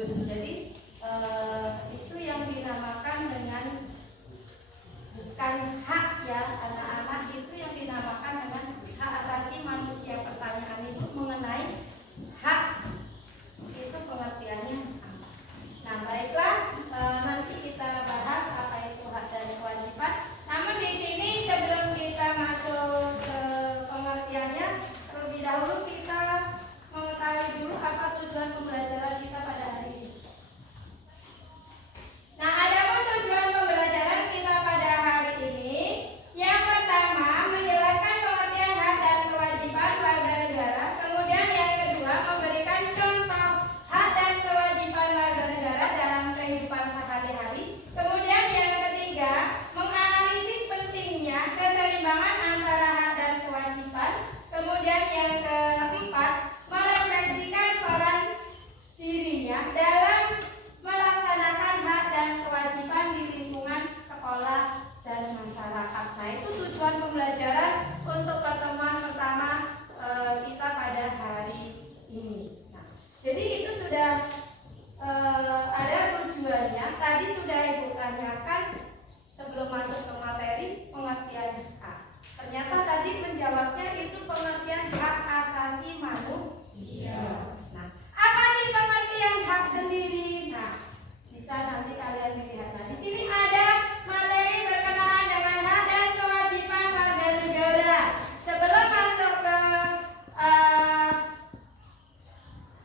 bagus. Jadi itu yang dinamakan dengan bukan hak ya anak-anak, itu yang dinamakan dengan hak asasi manusia. Pertanyaan itu mengenai hak, itu pengertiannya. Nah baiklah, nanti kita bahas apa itu hak dan kewajiban. Namun di sini sebelum kita masuk ke pengertiannya, terlebih dahulu kita mengetahui dulu apa tujuan pembelajaran kita pada hari ini. Nah, adapun tujuan pembelajaran kita pada hari ini, yang pertama menjelaskan pengertian hak dan kewajiban warga negara. Kemudian yang kedua memberikan contoh hak dan kewajiban warga negara dalam kehidupan sehari-hari. Kemudian yang ketiga menganalisis pentingnya keseimbangan antara hak dan kewajiban. Kemudian yang keempat merefleksikan peran dirinya dalam melaksanakan hak dan kewajiban di lingkungan sekolah dan masyarakat. Nah, itu tujuan pembelajaran untuk pertemuan pertama kita pada hari ini. Nah, jadi itu sudah ada tujuannya. Tadi sudah Ibu tanyakan sebelum masuk ke materi pengertian hak. Ternyata tadi menjawabnya itu pengertian hak asasi manusia. Nah, apa sih pengertian hak sendiri? Nah, bisa nanti kalian lihat. Nah, di sini ada materi berkenaan dengan hak dan kewajiban warga negara. Sebelum masuk ke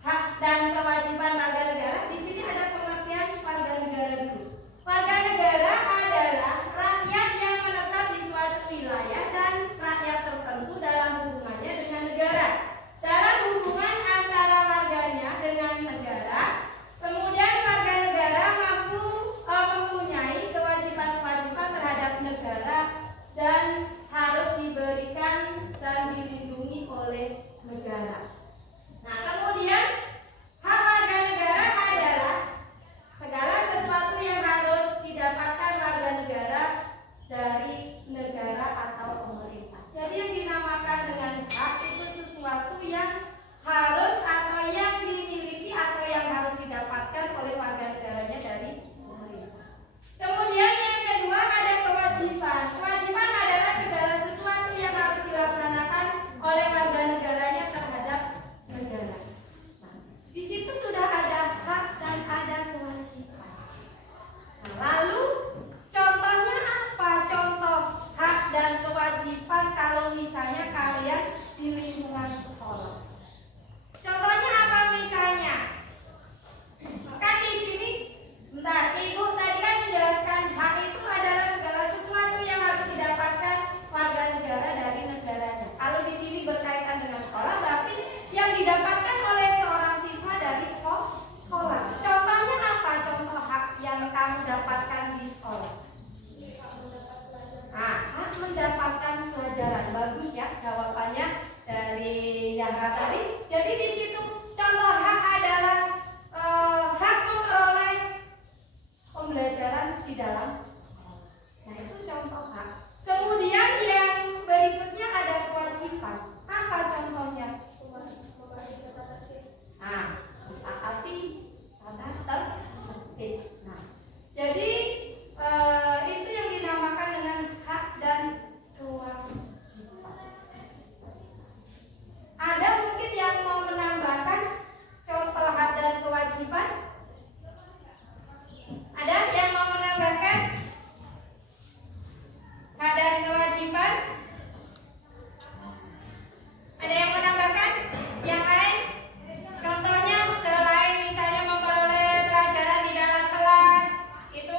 hak dan kewajiban warga negara, di sini ada pengertian warga negara dulu. Warga negara adalah rakyat yang menetap di suatu wilayah dan rakyat tertentu dalam hubungannya dengan negara. Dalam hubungan antara warganya dengan negara, kemudian warga negara mampu mempunyai kewajiban-kewajiban terhadap negara dan harus diberikan dan dilindungi oleh negara. Nah, kemudian hak warga negara adalah segala sesuatu yang harus didapatkan warga negara dari negara atau pemerintah. Jadi yang dinamakan dengan hak itu sesuatu yang harus atau yang dimiliki atau yang harus didapatkan oleh warga negaranya dari pemerintah. Kemudian yang kedua ada kewajiban. Kewajiban adalah segala sesuatu yang harus dilaksanakan oleh warga negaranya terhadap negara. Nah, di situ sudah ada hak dan ada kewajiban. Nah, lalu contohnya apa? Contoh hak dan kewajiban kalau misalnya kalian di lingkungan sekolah. Contohnya apa misalnya? Kan di sini, bentar, Ibu tadi kan menjelaskan hak itu adalah segala sesuatu yang harus didapatkan warga negara dari negaranya. Kalau di sini berkaitan dengan sekolah, berarti yang didapatkan oleh seorang siswa dari sekolah. Contohnya apa? Contoh hak yang kamu dapatkan di sekolah. Nah, hak mendapatkan pelajaran. Bagus ya jawabannya dari Zahra tadi. Jadi di situ contoh hak adalah hak memperoleh pembelajaran di dalam sekolah. Nah, itu contoh hak. Kemudian yang berikutnya ada kewajiban. Apa contohnya? Nah, mentaati tata tertib. Nah, jadi itu yang dinamakan dengan hak dan kewajiban. Ada mungkin yang mau menambahkan contoh hak dan kewajiban? Ada yang mau menambahkan hak dan kewajiban? Ada yang menambahkan? Yang lain? Contohnya selain misalnya memperoleh pelajaran di dalam kelas, itu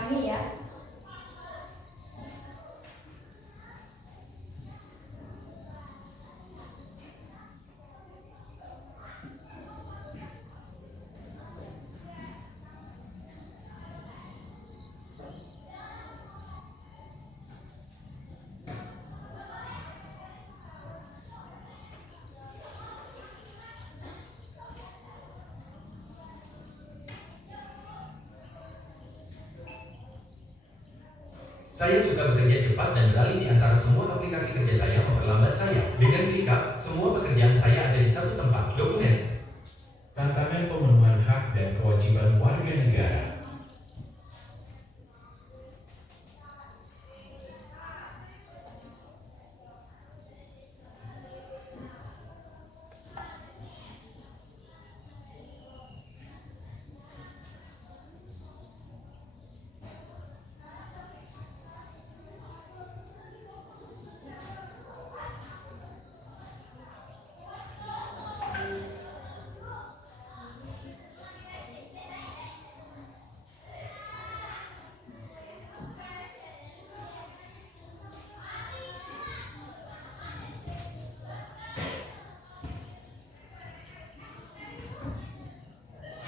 dipahami ya. Saya suka bekerja cepat dan beralih di antara semua aplikasi kerja saya memperlambat saya. Dengan ClickUp, semua pekerjaan saya ada di satu tempat. Dokumen. Tantangan pemenuhan hak dan kewajiban warga negara.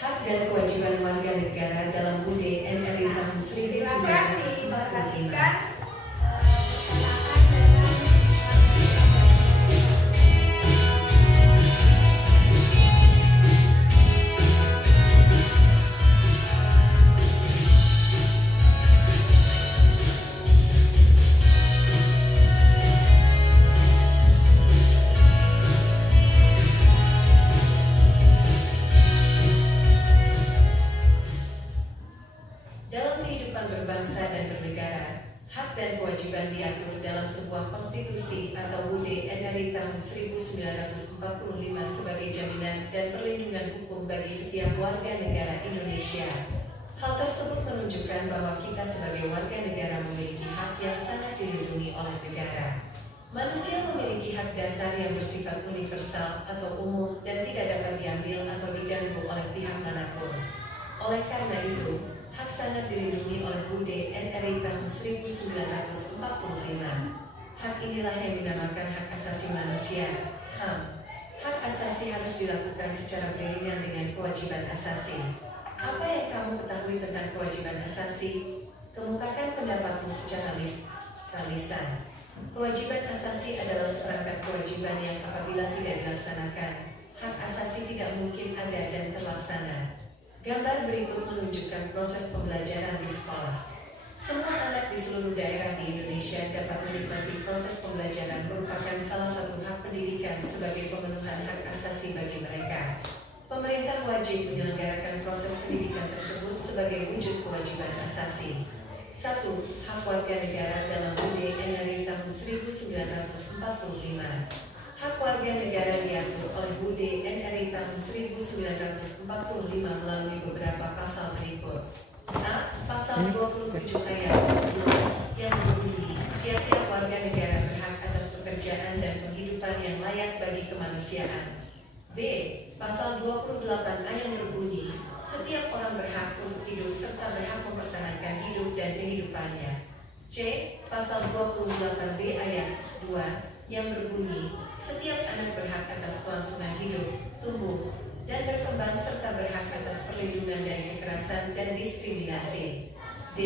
Hak dan kewajiban warga negara dalam UUD NRI tahun Silakan 1945. diperhatikan Dalam kehidupan berbangsa dan bernegara, hak dan kewajiban diatur dalam sebuah konstitusi atau UUD NRI tahun 1945 sebagai jaminan dan perlindungan hukum bagi setiap warga negara Indonesia. Hal tersebut menunjukkan bahwa kita sebagai warga negara memiliki hak yang sangat dilindungi oleh negara. Manusia memiliki hak dasar yang bersifat universal atau umum dan tidak dapat diambil atau diganggu oleh pihak manapun. Oleh karena itu, hak sangat dilindungi oleh UUD NRI tahun 1945. Hak inilah yang dinamakan hak asasi manusia, HAM. Hak asasi harus dilakukan secara beriringan dengan kewajiban asasi. Apa yang kamu ketahui tentang kewajiban asasi? Kemukakan pendapatmu secara lisan. Kewajiban asasi adalah seperangkat kewajiban yang apabila tidak dilaksanakan, hak asasi tidak mungkin ada dan terlaksana. Gambar berikut menunjukkan proses pembelajaran di sekolah. Semua anak di seluruh daerah di Indonesia dapat menikmati proses pembelajaran merupakan salah satu hak pendidikan sebagai pemenuhan hak asasi bagi mereka. Pemerintah wajib menyelenggarakan proses pendidikan tersebut sebagai wujud kewajiban asasi. 1. Hak warga negara dalam UUD NRI tahun 1945. Hak warga negara diatur oleh UUD NRI tahun 1945 melalui beberapa pasal berikut. A. Pasal 27 ayat 2 yang berbunyi, tiap-tiap warga negara berhak atas pekerjaan dan penghidupan yang layak bagi kemanusiaan. B. Pasal 28 A yang berbunyi, setiap orang berhak untuk hidup serta berhak mempertahankan hidup dan kehidupannya. C. Pasal 28B ayat 2 yang berbunyi, setiap anak berhak atas kelangsungan hidup, tumbuh, dan berkembang serta berhak atas perlindungan dari kekerasan dan diskriminasi. D.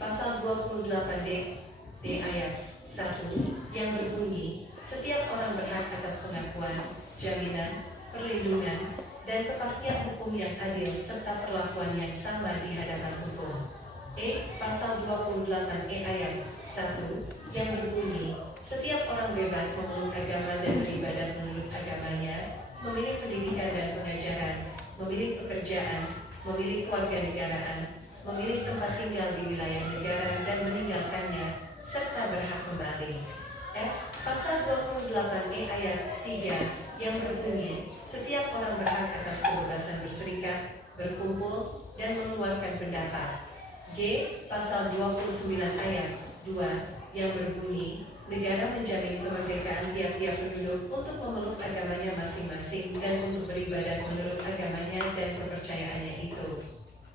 Pasal 28D ayat 1 yang berbunyi, setiap orang berhak atas pengakuan, jaminan, perlindungan, dan kepastian hukum yang adil serta perlakuan yang sama di hadapan hukum. E. Pasal 28E ayat 1 yang berbunyi, setiap orang bebas memeluk agama dan beribadat menurut agamanya, memilih pendidikan dan pengajaran, memilih pekerjaan, memilih kewarganegaraan, memilih tempat tinggal di wilayah negara dan meninggalkannya, serta berhak kembali. F. Pasal 28E ayat 3 yang berbunyi, setiap orang berhak atas kebebasan berserikat, berkumpul, dan mengeluarkan pendapat. G. Pasal 29 ayat 2 yang berbunyi, negara menjamin kemerdekaan tiap-tiap penduduk untuk memeluk agamanya masing-masing dan untuk beribadat menurut agamanya dan kepercayaannya itu.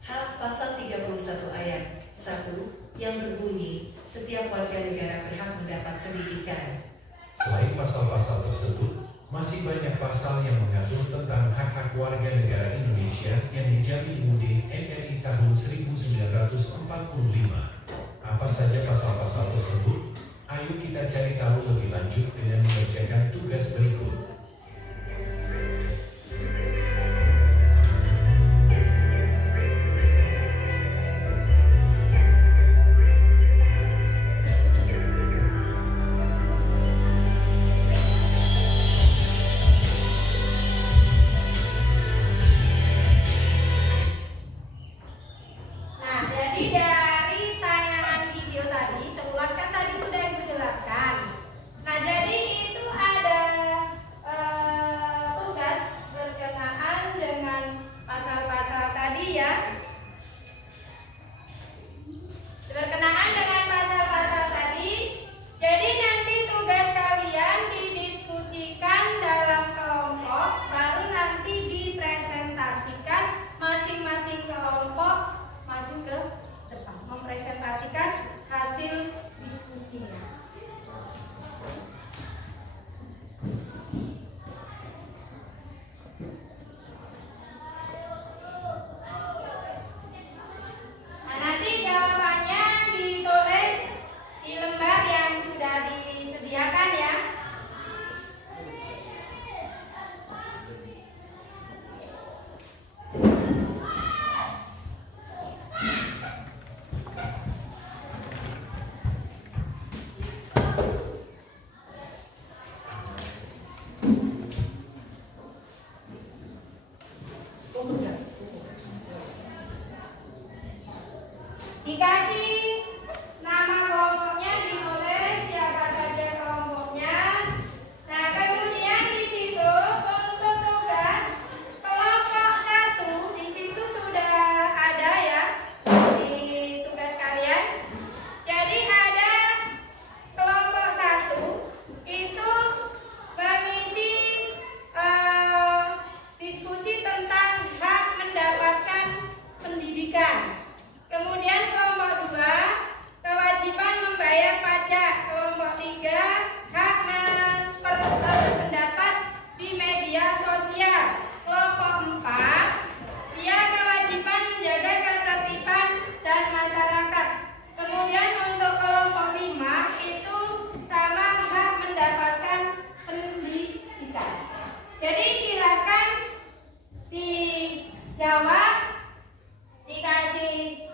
H. Pasal 31 ayat 1 1. Yang berbunyi, setiap warga negara berhak mendapat pendidikan. Selain pasal-pasal tersebut, masih banyak pasal yang mengatur tentang hak-hak warga negara Indonesia yang dijamin UUD NRI tahun 1945. Apa saja pasal-pasal tersebut? Ayo kita cari tahu lebih lanjut dengan mengerjakan tugas berikut. Nah, jadi dari tayangan video tadi, seulas kan tadi sudah Ibu jelaskan. Nah, jadi itu ada tugas berkenaan dengan pasal-pasal tadi ya. Berkenaan dengan pasal-pasal tadi, jadi nanti tugas kalian didiskusikan dalam kelompok, baru nanti dipresentasikan masing-masing kelompok maju ke depan mempresentasikan hasil diskusinya. Nah, nanti jawabannya ditulis di lembar yang sudah disediakan ya. Dikasih nama kelompoknya, ditulis siapa saja kelompoknya. Nah, kemudian di situ untuk tugas kelompok 1 di situ sudah ada ya di tugas kalian. Jadi ada kelompok 1 itu mengisi diskusi tentang hak mendapatkan pendidikan. Kemudian kelompok 2 kewajiban membayar pajak. Kelompok 3 hak berpendapat di media sosial. Kelompok 4 dia kewajiban menjaga ketertiban dan masyarakat. Kemudian untuk kelompok 5 itu sama hak mendapatkan pendidikan. Jadi silakan dijawab, dikasih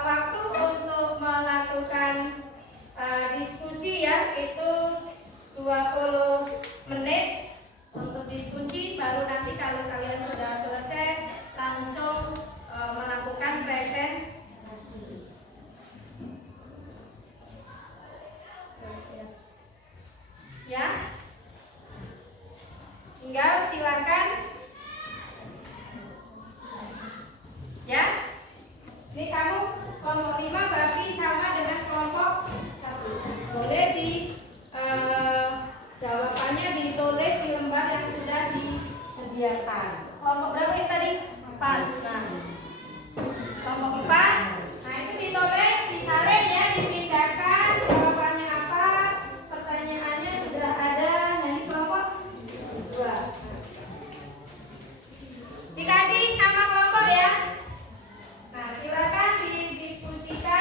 waktu untuk melakukan diskusi ya, itu 20 menit untuk diskusi, baru nanti kalau kalian sudah selesai langsung melakukan presentasi. Ya, tinggal silakan ya. Ini kamu kelompok 5 berarti sama dengan kelompok 1. Boleh di jawabannya ditulis di lembar yang sudah disediakan. Kelompok berapa ini tadi? 4. Nah, kelompok 4. Nah, itu ditulis, disalin ya, dipindahkan jawabannya apa, pertanyaannya sudah ada. Nah, ini kelompok 2. Dikasih nama kelompok ya. Nah, silakan didiskusikan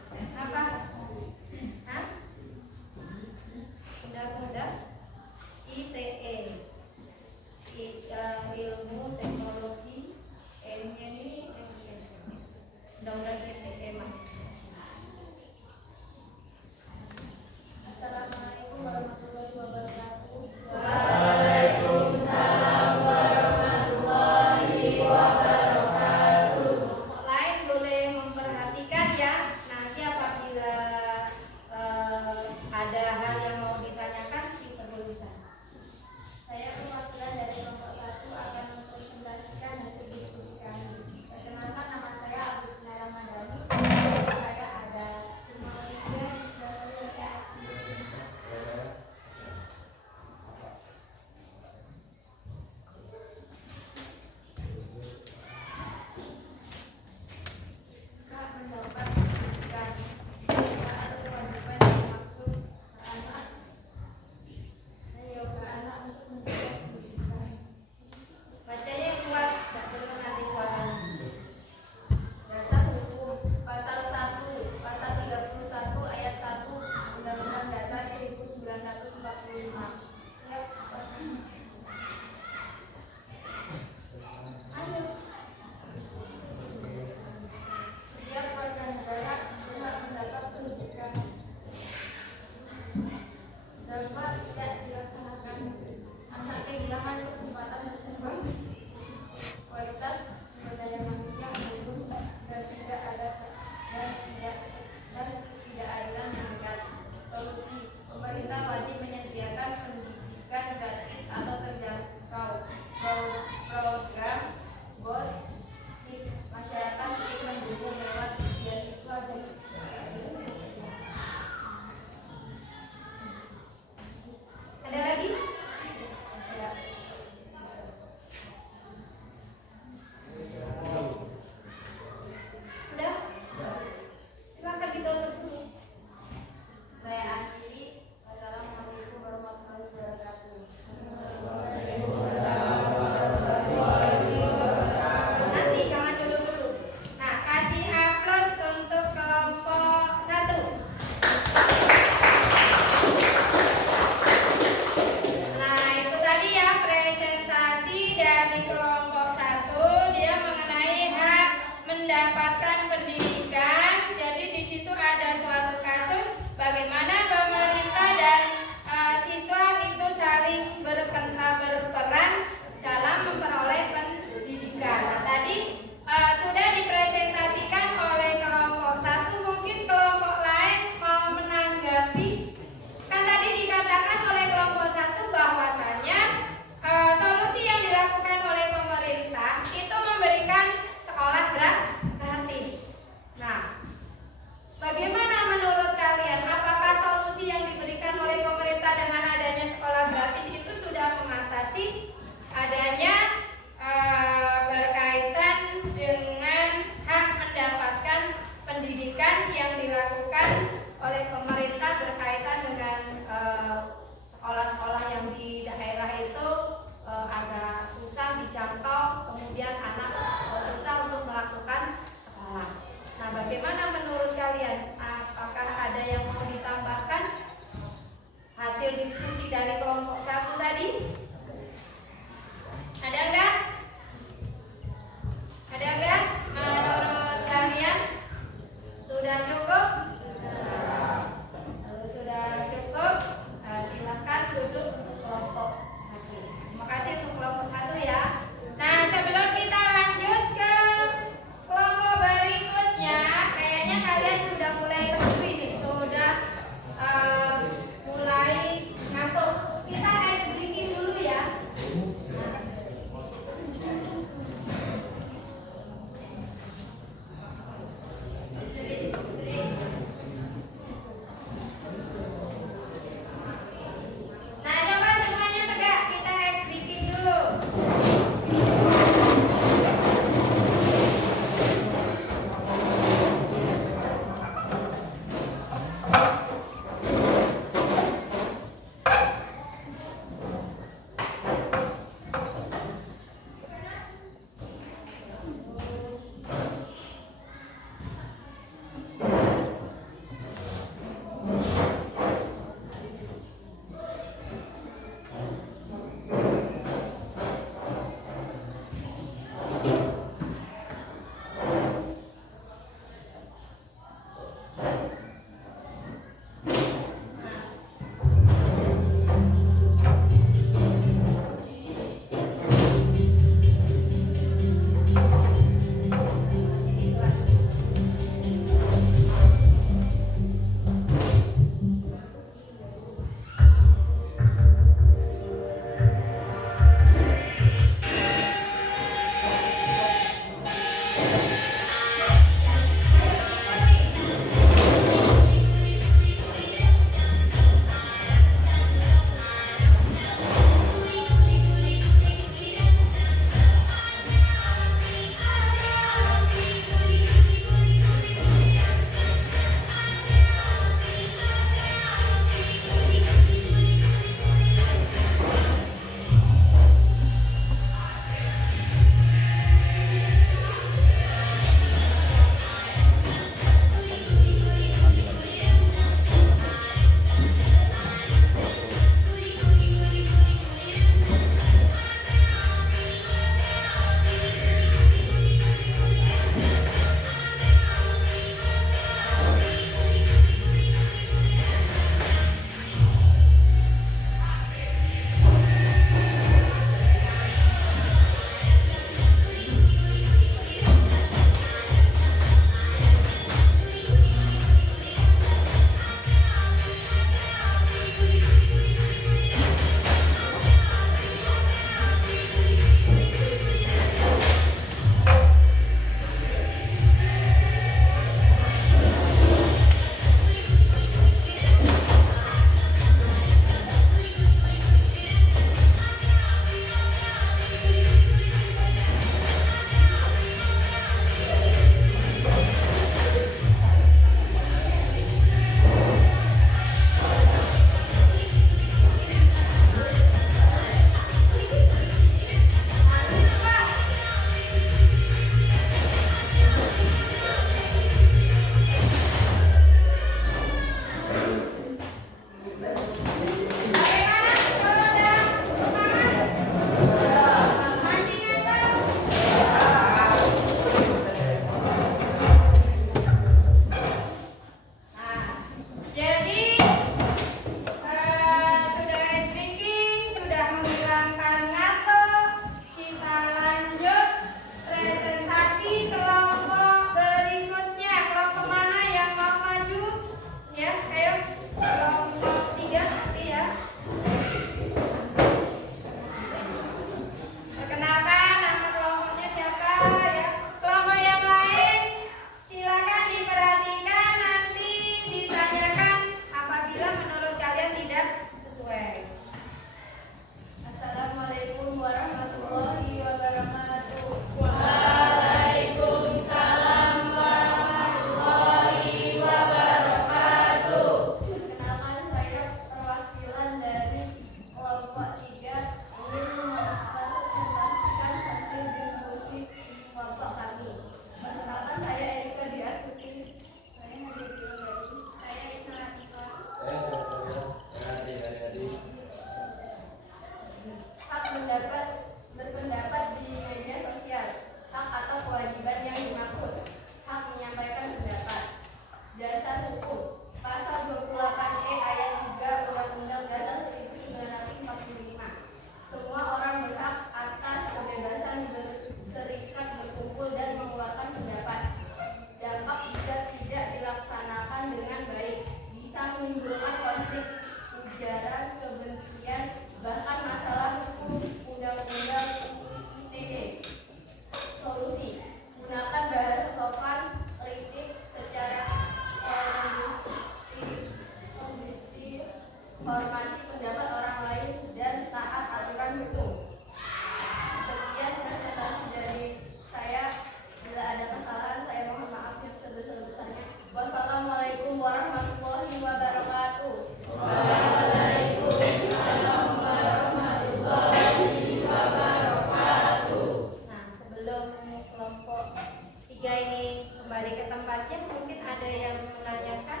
tiga ini kembali ke tempatnya. Mungkin ada yang menanyakan?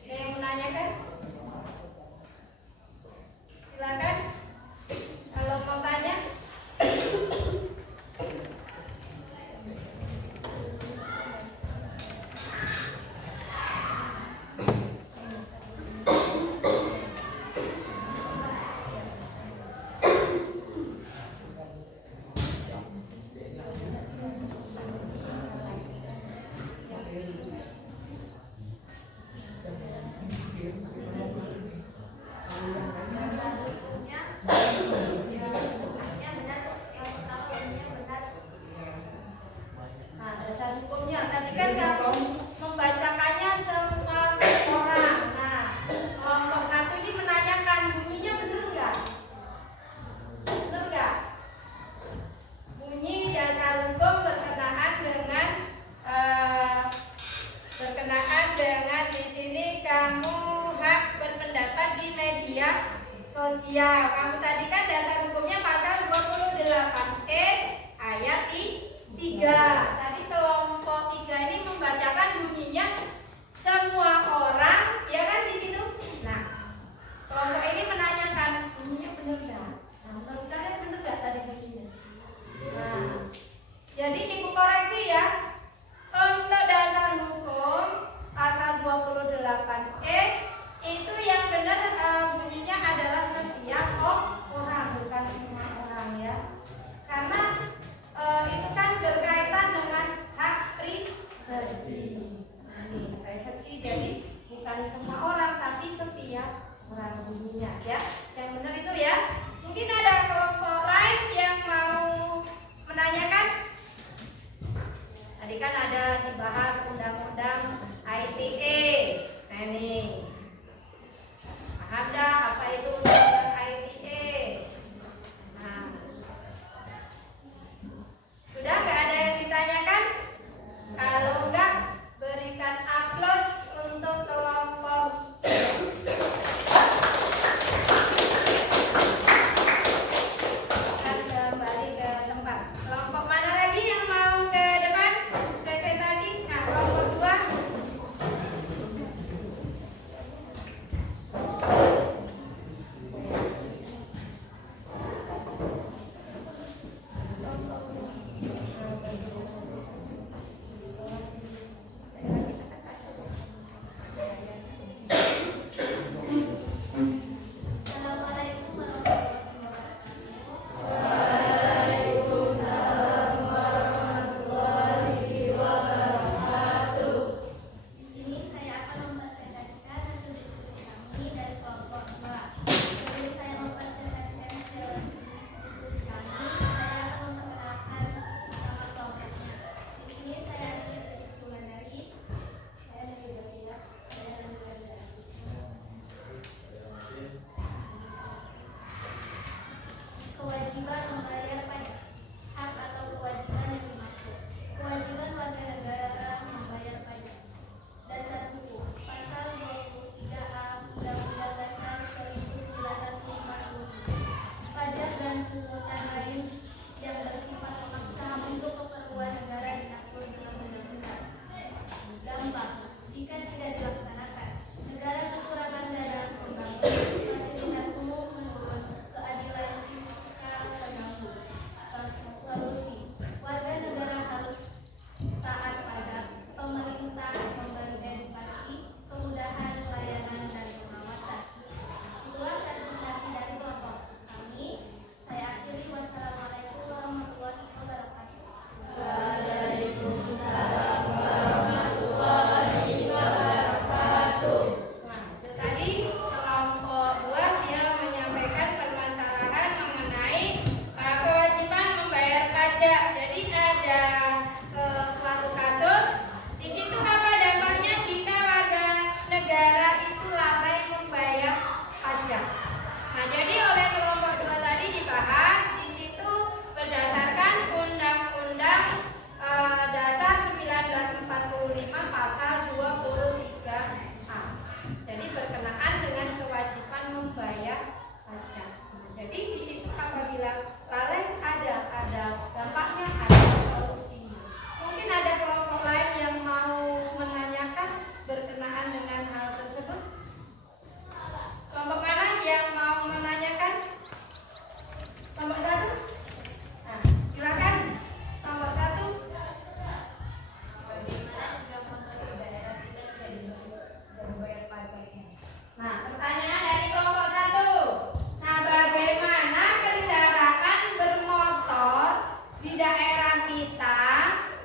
Ada yang menanyakan? Silakan. Kalau mau tanya. Nah, dasar hukumnya tadi kan kalau membacakannya semua orang. Nah, kelompok satu ini menanyakan bunyinya benar nggak? Benar nggak? Bunyi dasar hukum berkenaan dengan di sini kamu hak berpendapat di media sosial. Kamu tadi kan dasar hukumnya pasal 28E ayat 3. Tadi kelompok 3 ini membacakan bunyinya semua orang, ya kan di situ. Nah, kelompok ini menanyakan bunyinya benar nggak? Nah, menurut kalian benar nggak tadi bunyinya? Nah, jadi ibu koreksi ya. Untuk dasar hukum pasal 28E itu yang benar bunyinya adalah setiap orang, bukan semua orang ya. Karena itu kan berkaitan dengan hak pribadi. Ini privasi, jadi bukan semua orang tapi setiap orang bunyinya ya. Yang benar itu ya. Mungkin ada kelompok lain yang mau menanyakan. Tadi kan ada dibahas undang-undang ITE. Nah ini paham dah apa itu undang-undang ITE? Nah, sudah nggak ada yang ditanyakan? Kalau enggak, berikan aplaus untuk kelompok. Dan kembali ke tempat. Kelompok mana lagi yang mau ke depan presentasi? Nah, kelompok 2.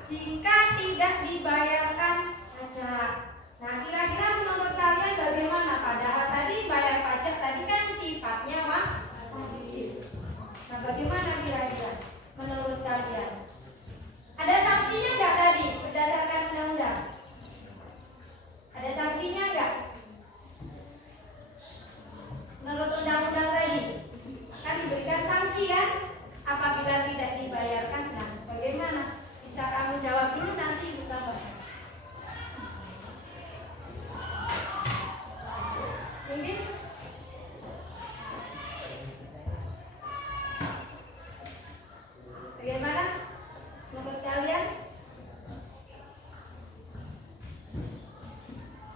jika tidak dibayarkan pajak. Nah, kira-kira menurut kalian bagaimana? Padahal tadi bayar pajak tadi kan sifatnya wajib. Nah, bagaimana kira-kira menurut kalian? Ada sanksinya nggak tadi berdasarkan undang-undang? Ada sanksinya nggak? Menurut undang-undang tadi akan diberikan sanksi kan? Apabila tidak dibayarkan. Nah, bagaimana? Bisa kamu jawab dulu, nanti kita bahas. Mungkin bagaimana menurut kalian?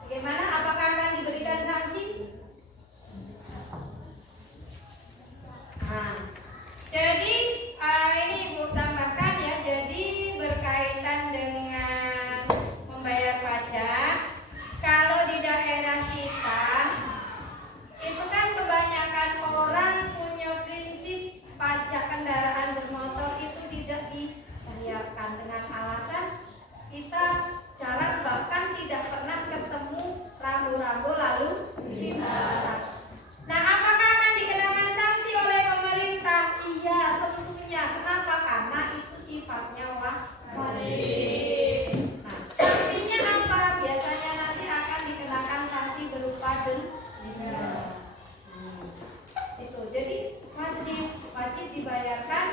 Bagaimana? Apakah akan diberikan sanksi? Nah, jadi ini Ibu tambahkan ya. Jadi berkaitan dengan membayar pajak, kalau di daerah kita itu kan kebanyakan orang punya prinsip pajak kendaraan bermotor itu tidak dibayarkan dengan alasan kita jarang bahkan tidak pernah ketemu rambu-rambu lalu lintas. Nah, apakah akan dikenakan sanksi oleh pemerintah? Iya, tentunya. Kenapa? Karena itu sifatnya wajib. Nah, sanksinya apa? Biasanya nanti akan dikenakan sanksi berupa denda. Itu. Jadi wajib dibayarkan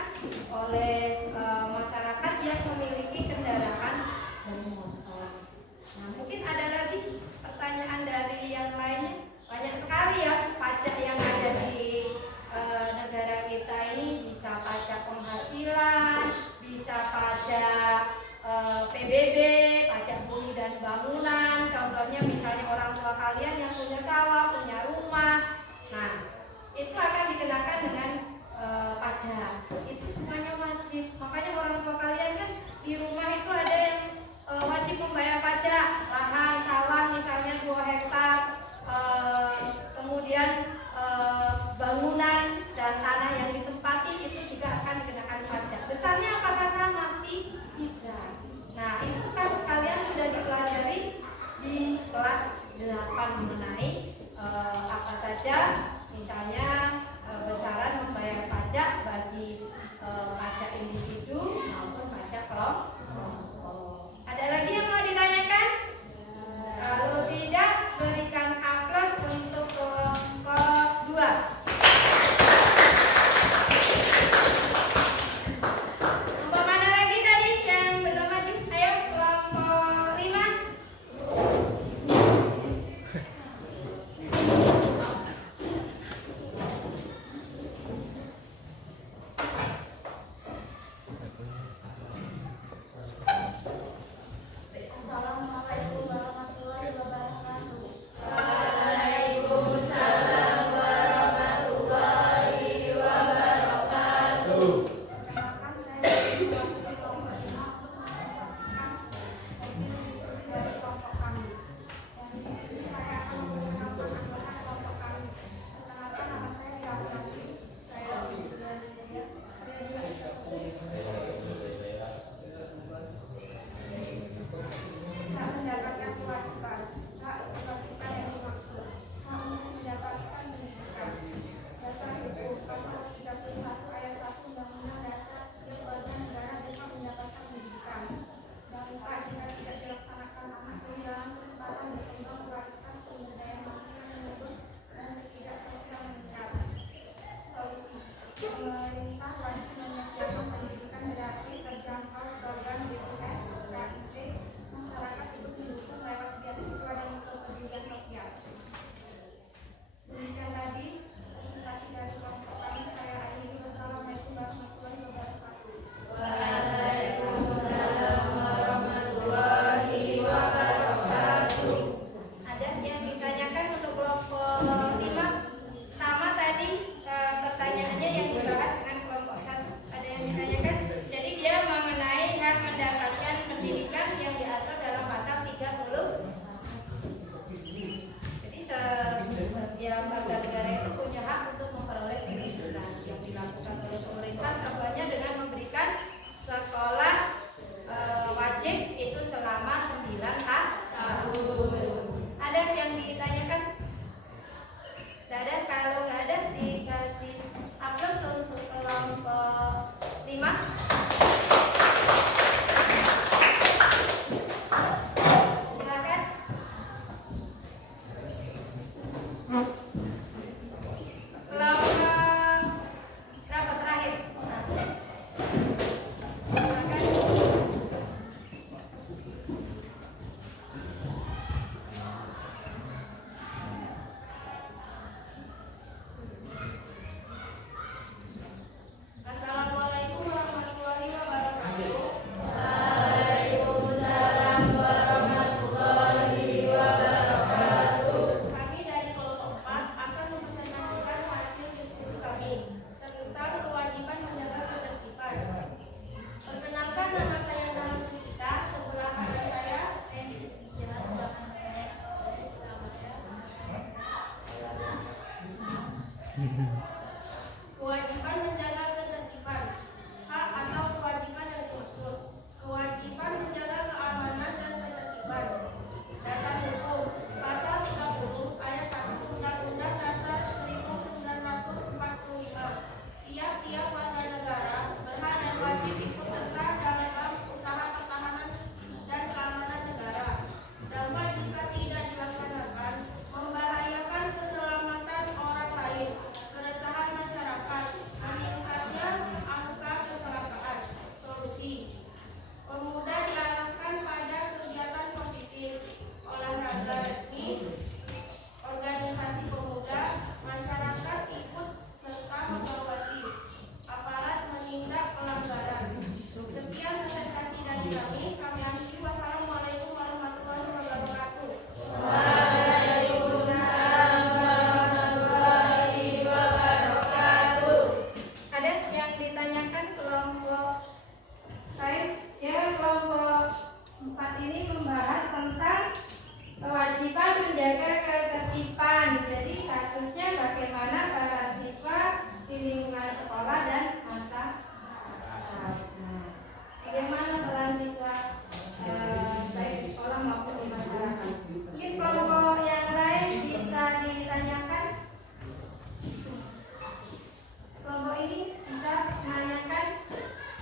oleh masyarakat yang memiliki kendaraan bermotor. Nah, mungkin ada lagi pertanyaan dari yang lainnya. Banyak sekali ya pajak yang ada di negara kita ini. Bisa pajak penghasilan, bisa pajak PBB, pajak bumi dan bangunan. Contohnya misalnya orang tua kalian yang punya sawah, punya rumah. Nah, itu akan dikenakan dengan pajak. Itu semuanya wajib. Makanya orang tua kalian kan di rumah itu ada yang wajib membayar pajak. Lahan sawah misalnya 2 hektar, kemudian bangunan dan tanah yang ditempati itu juga akan dikenakan pajak. Besarnya apakah sama? Tidak. Nah, itu kan kalian sudah dipelajari di kelas 8 mengenai apa saja misalnya besaran membayar pajak bagi pajak individu maupun pajak kelompok. Ada lagi yang mau ditanyakan? Kalau tidak, berikan aplaus untuk kelompok 2. Kelompok mana lagi tadi yang belum maju? Ayo, kelompok 5. kami akhiri. Wassalamualaikum warahmatullahi wabarakatuh. Ada yang ditanyakan kelompok lain? Ya, kelompok 4 ini membahas tentang kewajiban menjaga ketertiban. Jadi kasusnya bagaimana para siswa di lingkungan sekolah dan masyarakat. Nah, bagaimana peran siswa baik di sekolah maupun di masyarakat? Mungkin kelompok yang lain bisa ditanyakan. Kelompok ini bisa menanyakan,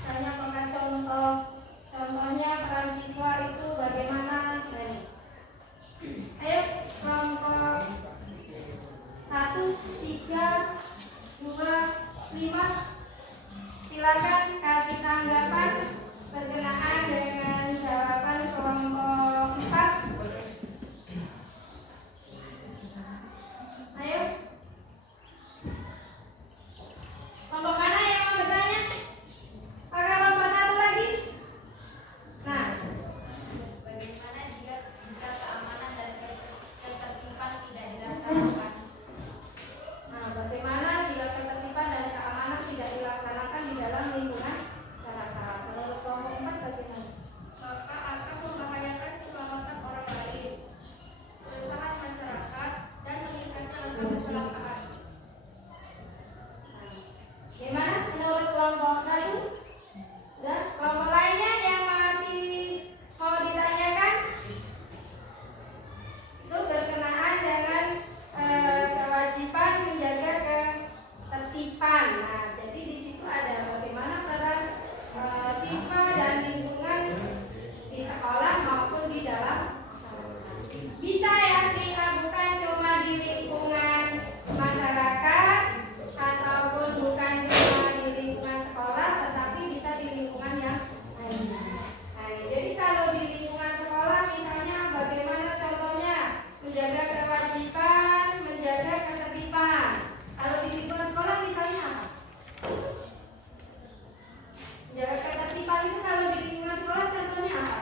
tanya apakah contohnya peran siswa itu bagaimana? Ayo kelompok 1, 3, 2, 5. Silakan kasih tanggapan berkenaan dengan jawaban kelompok 4. Ayo. Kelompok mana yang mau bertanya? Apakah kelompok 1 lagi? Nah, bagaimana jika keamanan dan ketertiban tidak dilaksanakan? Nah, bagaimana jika ketertiban dan keamanan tidak dilaksanakan di dalam lingkungan masyarakat? Menurut kelompok 4 bagaimana? Maka akan membahayakan keselamatan orang lain, keresahan masyarakat, dan meningkatkan angka kecelakaan. Gimana menurut kelompok 1? Dan kelompok lainnya yang masih mau ditanyakan? Itu berkenaan dengan kewajiban menjaga ketertiban. Nah, jadi di situ ada bagaimana peran siswa dan lingkungan di sekolah maupun di dalam masyarakat. Bisa ya dilakukan cuma di lingkungan masyarakat ataupun bukan cuma di lingkungan sekolah, tetapi bisa di lingkungan yang lainnya. Nah, jadi kalau di lingkungan sekolah misalnya bagaimana contohnya menjaga kewajiban, menjaga ketertiban. Kalau di lingkungan sekolah misalnya apa? Menjaga ketertiban itu kalau di lingkungan sekolah contohnya apa?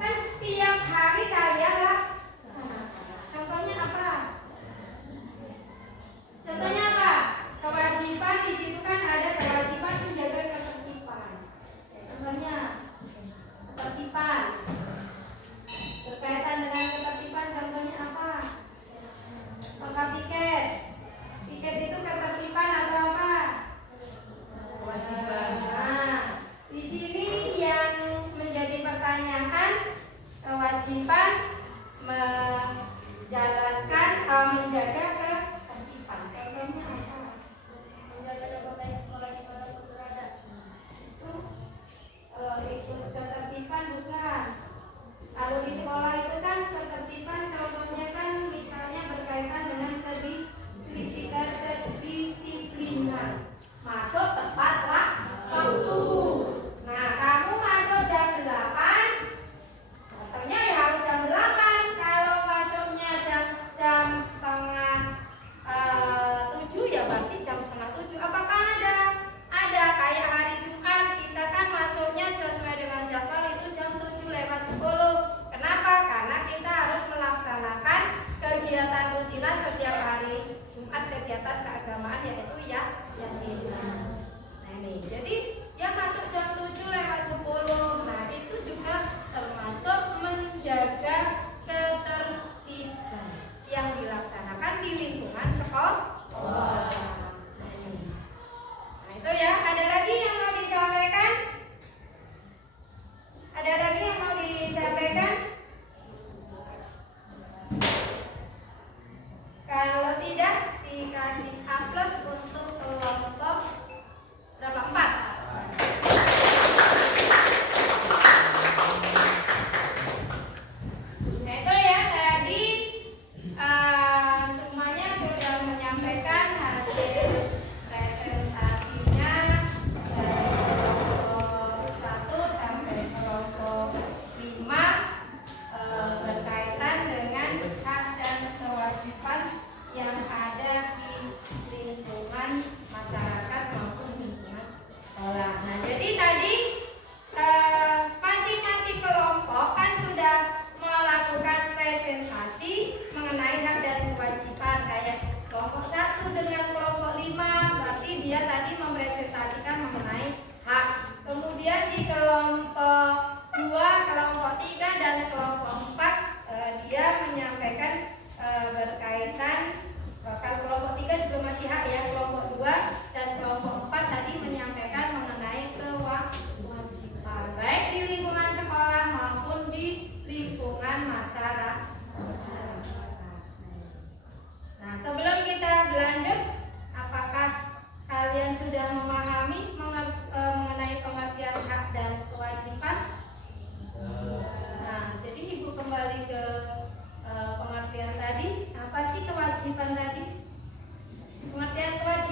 Kan setiap hari kalian laksanakan. Contohnya apa? Contohnya apa? Kewajiban di situ kan ada kewajiban menjaga ketertiban. Ya, contohnya ketertiban. Berkaitan dengan ketertiban contohnya apa? Tongkat tiket. Tiket itu ketertiban atau apa? Kewajiban. Nah, di sini yang menjadi pertanyaan kewajiban menjalankan menjaga ketertiban. Contohnya apa? Menjaga nama baik sekolah di mana pun berada. Itu ikut ketertiban bukan? Kalau di sekolah itu kan ketertiban contohnya kan misalnya berkaitan dengan kedisiplinan. Masuk tepat waktu. Nah, kamu masuk jam 8, datangnya ya harus jam 8. Kalau masuknya jam setengah masih hak ya, kelompok 2 dan kelompok 4 tadi menyampaikan mengenai kewajiban baik di lingkungan sekolah maupun di lingkungan masyarakat. Nah, sebelum kita berlanjut, apakah kalian sudah memahami mengenai pengertian hak dan kewajiban? Nah, jadi Ibu kembali ke pengertian tadi. Apa sih kewajiban tadi? Pengertian kewajiban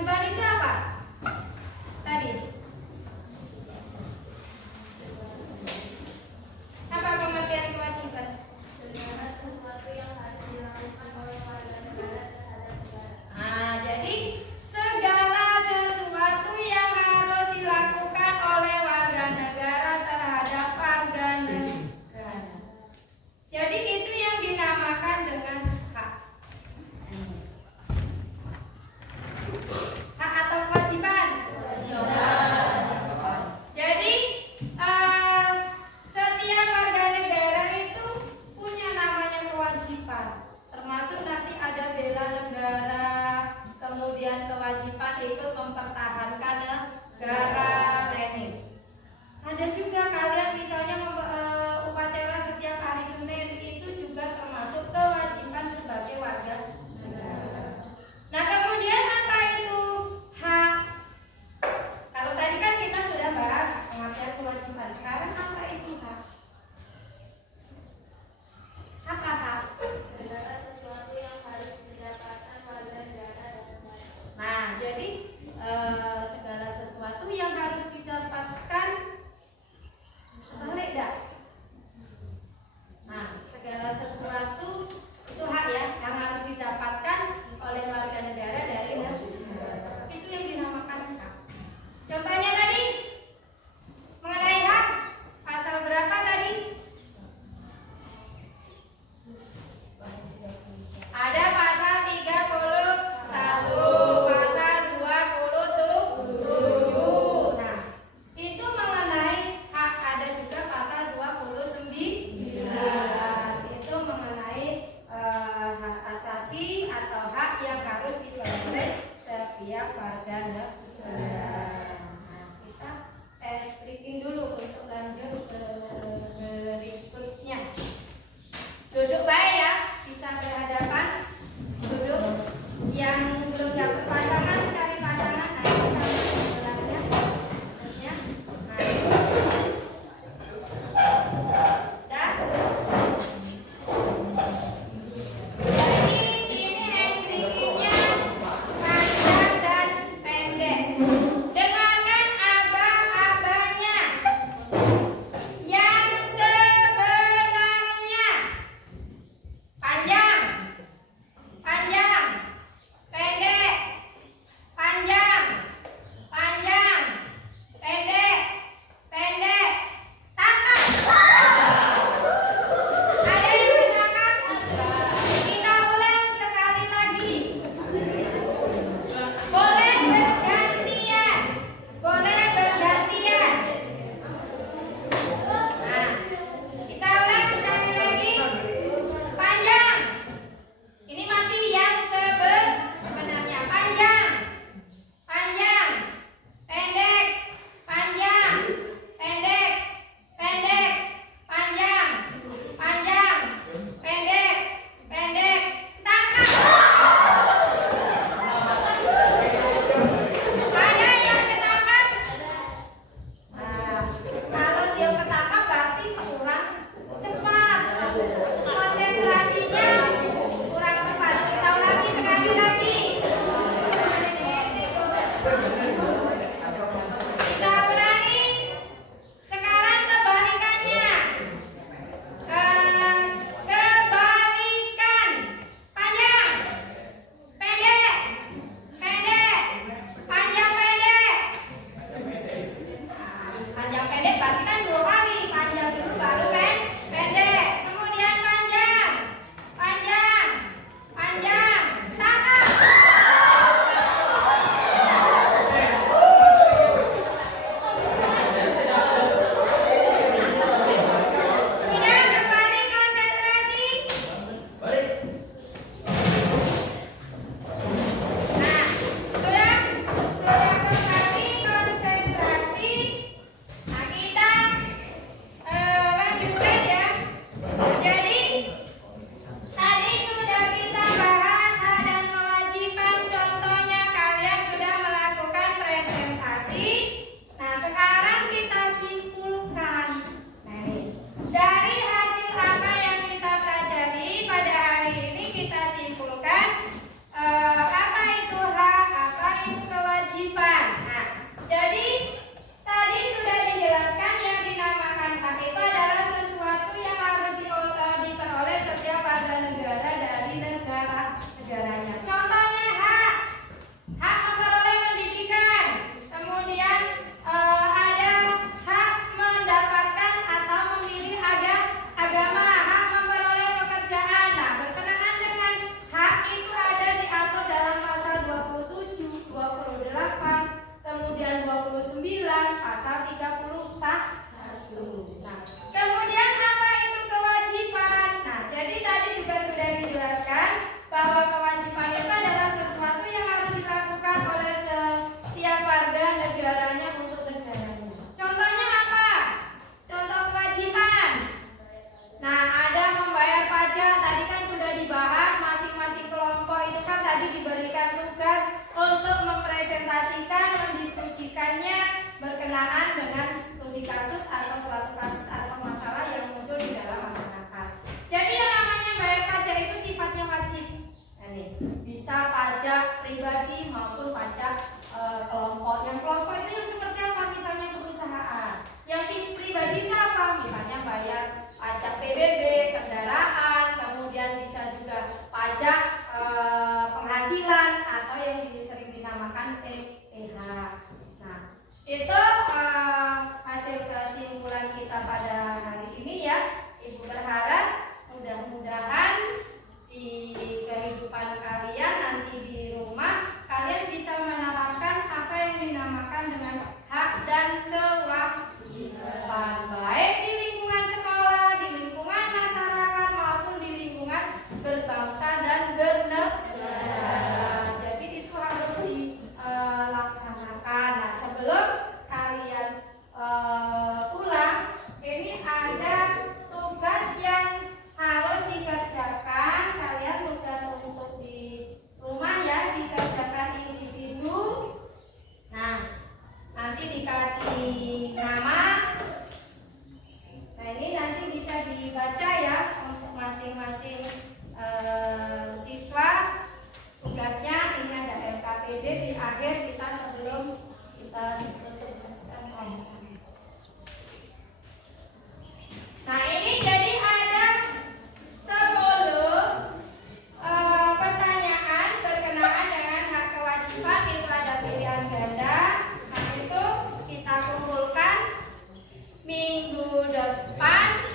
depan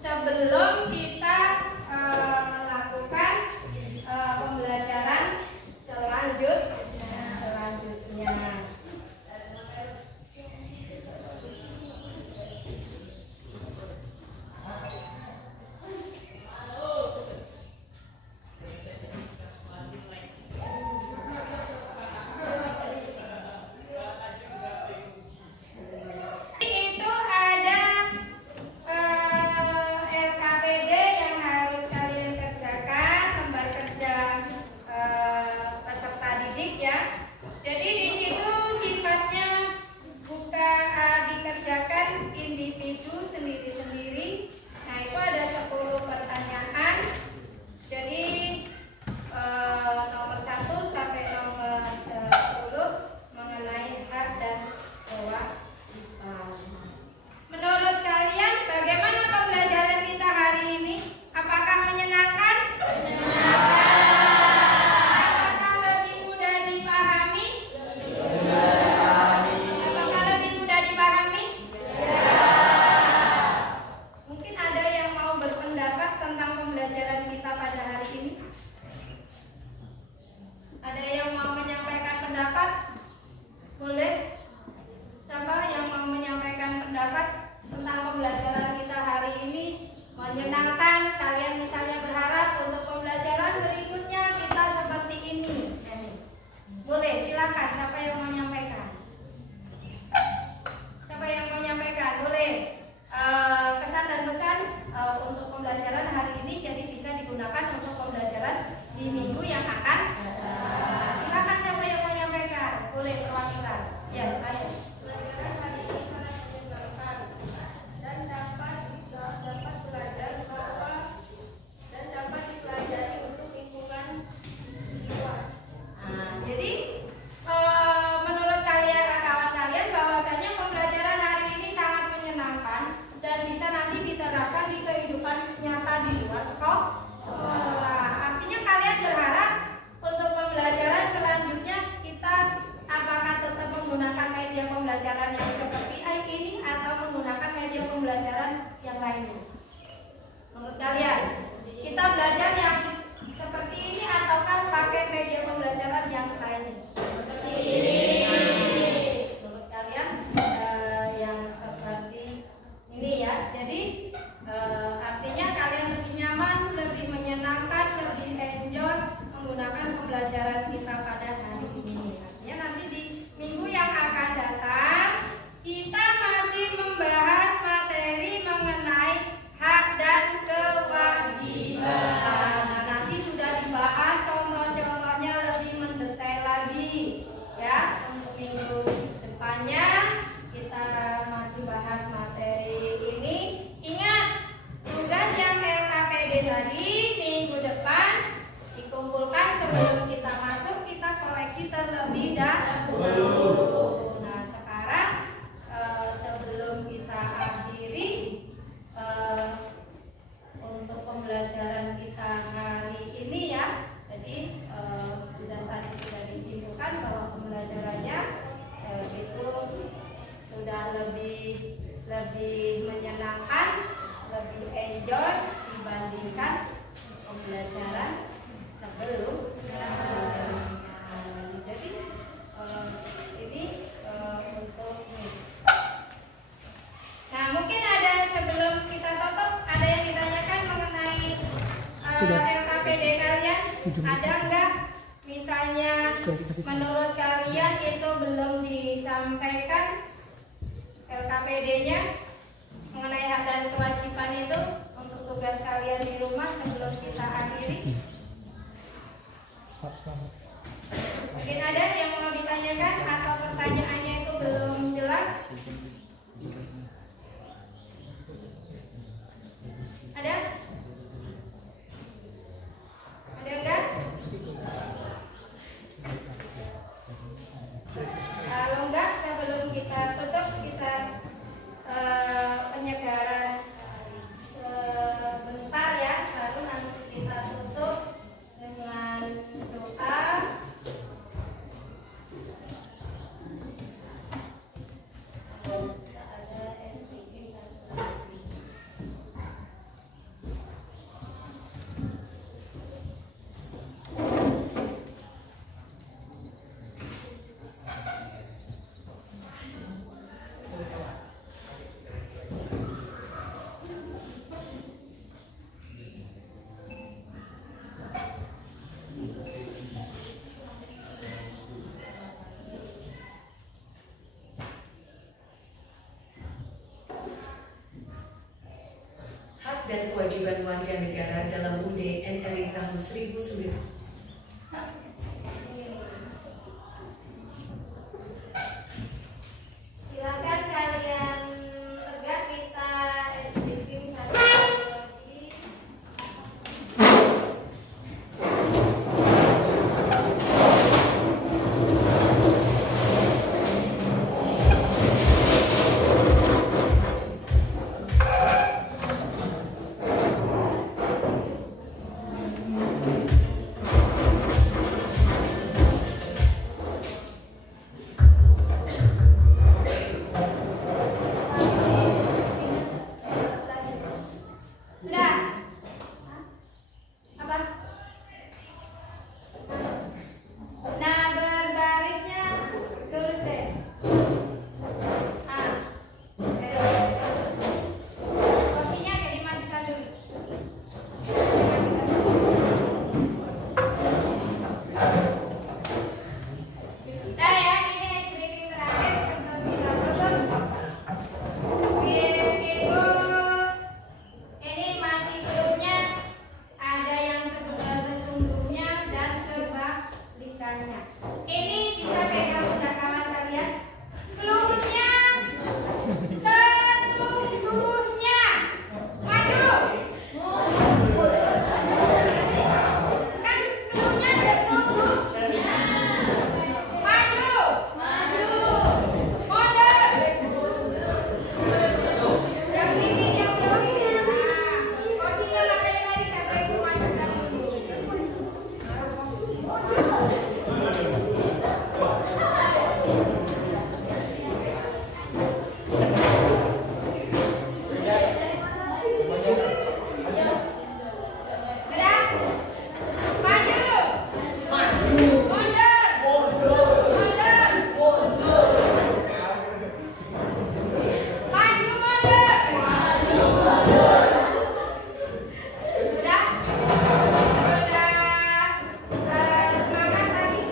sebelum kita melakukan pembelajaran selanjutnya. Itu ada LKPD yang harus kalian kerjakan, lembar kerja peserta didik ya. Jadi di situ sifatnya bukan dikerjakan individu sendiri-sendiri. Nah itu ada 10 pertanyaan. Jadi nomor 1 sampai nomor 10 mengenai hak dan kewajiban. Menurut kalian bagaimana pembelajaran kita hari ini? Apakah menyenangkan? Apakah lebih mudah dipahami? Apakah lebih mudah dipahami? Mungkin ada yang mau berpendapat tentang pembelajaran kita pada hari ini? Ada yang mau menyampaikan pendapat? Boleh? Siapa yang mau menyampaikan pendapat tentang pembelajaran kita hari ini? Menyenangkan? Kalian misalnya berharap untuk pembelajaran berikutnya kita seperti ini. Boleh, silakan. Siapa yang mau menyampaikan? Siapa yang mau menyampaikan? Boleh. Kesan dan pesan untuk pembelajaran hari ini jadi bisa digunakan untuk pembelajaran di minggu yang akan datang. Silakan siapa yang mau menyampaikan? Boleh perwakilan. Ya, ayo. Pelajaran hari ini sangat menyenangkan dan dapat belajar bahwa dan dapat dipelajari untuk lingkungan di luar. Nah, jadi menurut kalian kawan kalian bahwasanya pembelajaran hari ini sangat menyenangkan dan bisa nanti diterapkan di kehidupan nyata di luar sekolah. Artinya kalian berharap untuk pembelajaran selanjutnya kita apakah tetap menggunakan media pembelajaran yang seperti ini atau menggunakan media pembelajaran yang lainnya? Menurut kalian kita belajar yang seperti ini ataukah pakai media pembelajaran yang lainnya? Seperti ini. Menurut kalian yang seperti ini ya. Jadi artinya kalian lebih nyaman, lebih menyenangkan, lebih enjoy menggunakan pembelajaran kita pada hari ini. Artinya nanti di minggu yang akan datang kita masih membahas materi mengenai hak dan kewajiban. Nah, nanti sudah dibahas contoh-contohnya lebih mendetail lagi ya. Untuk minggu depannya kita masih bahas materi ini. Ingat tugas yang LKPD tadi minggu depan dikumpulkan sebelum kita masuk, kita koreksi terlebih dahulu. Nah sekarang sebelum kita akhiri untuk pembelajaran kita hari ini ya. Jadi sudah disimpulkan bahwa pembelajarannya itu sudah lebih menyenangkan, lebih enjoy dibandingkan pembelajaran sebelumnya. Jadi ini untuk ini. Nah mungkin ada sebelum kita tutup ada yang ditanyakan mengenai LKPD kalian, ada enggak? Misalnya menurut kalian itu belum disampaikan LKPD-nya mengenai hak dan kewajiban itu untuk tugas kalian di rumah sebelum kita akhiri. Mungkin ada yang mau ditanyakan atau pertanyaannya itu belum jelas? Ada? Ada enggak? Kalau enggak sebelum kita tutup kita penyegaran sebentar ya, baru nanti kita tutup dengan doa. dan kewajiban warga negara dalam UUD NRI tahun 1900. Silakan kalian tegak, kita SPM satu lagi. Sudah? Apa? Nah, berbarisnya lurus deh. Kursinya kayak dimajukan dulu. Udah ya, ini briefing terakhir sebelum kita tutup. Minggu ini masih grupnya ada yang sesungguhnya dan kebalikannya. Ini bisa pegang bunda kawan kalian. Cluenya sesungguhnya. Maju. Kan cluenya sesungguhnya. Maju. Mundur. Yang ini yang jauh ini. Kursinya makanya tadi kata ibu majukan dulu. Udah? Maju. Mundur. Maju mundur. Sudah? Semangat lagi.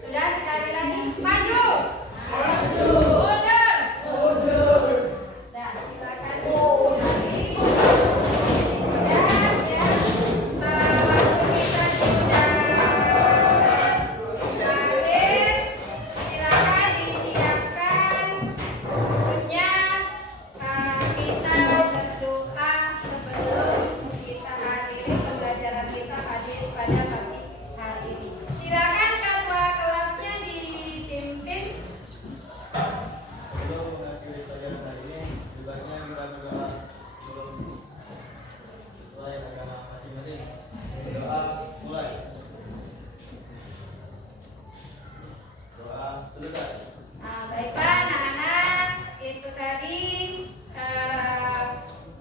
Sudah, sekali lagi. Maju. Mundur. Dah, silakan. Lagi. Dah, ya. Waktu kita sudah berakhir. Silakan disiapkan bukunya. Kita berdoa sebelum kita akhiri pembelajaran kita hadir pada pagi hari ini. Silakan ketua kelasnya dipimpin. Sebelum mengakhiri pelajaran hari ini, sebaiknya kita berdoa sebelum mulai agama masing-masing. Doa mulai. Doa selesai. Baiklah anak-anak, itu tadi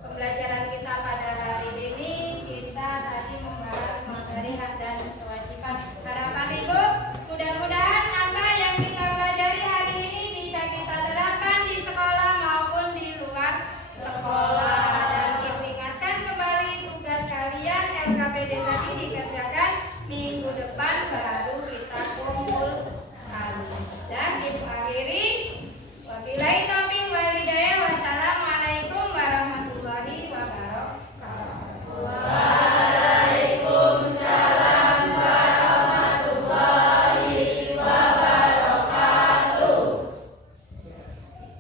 pembelajaran kita pada hari ini. Kita tadi membahas materi hak dan kewajiban. Harapan ibu, mudah-mudahan apa yang kita pelajari hari ini bisa kita terapkan di sekolah maupun di luar sekolah. Dan kita ingatkan kembali tugas kalian LKPD tadi dikerjakan minggu depan baru kita kumpul. Dan ibu akhiri, wabillahi taufiq.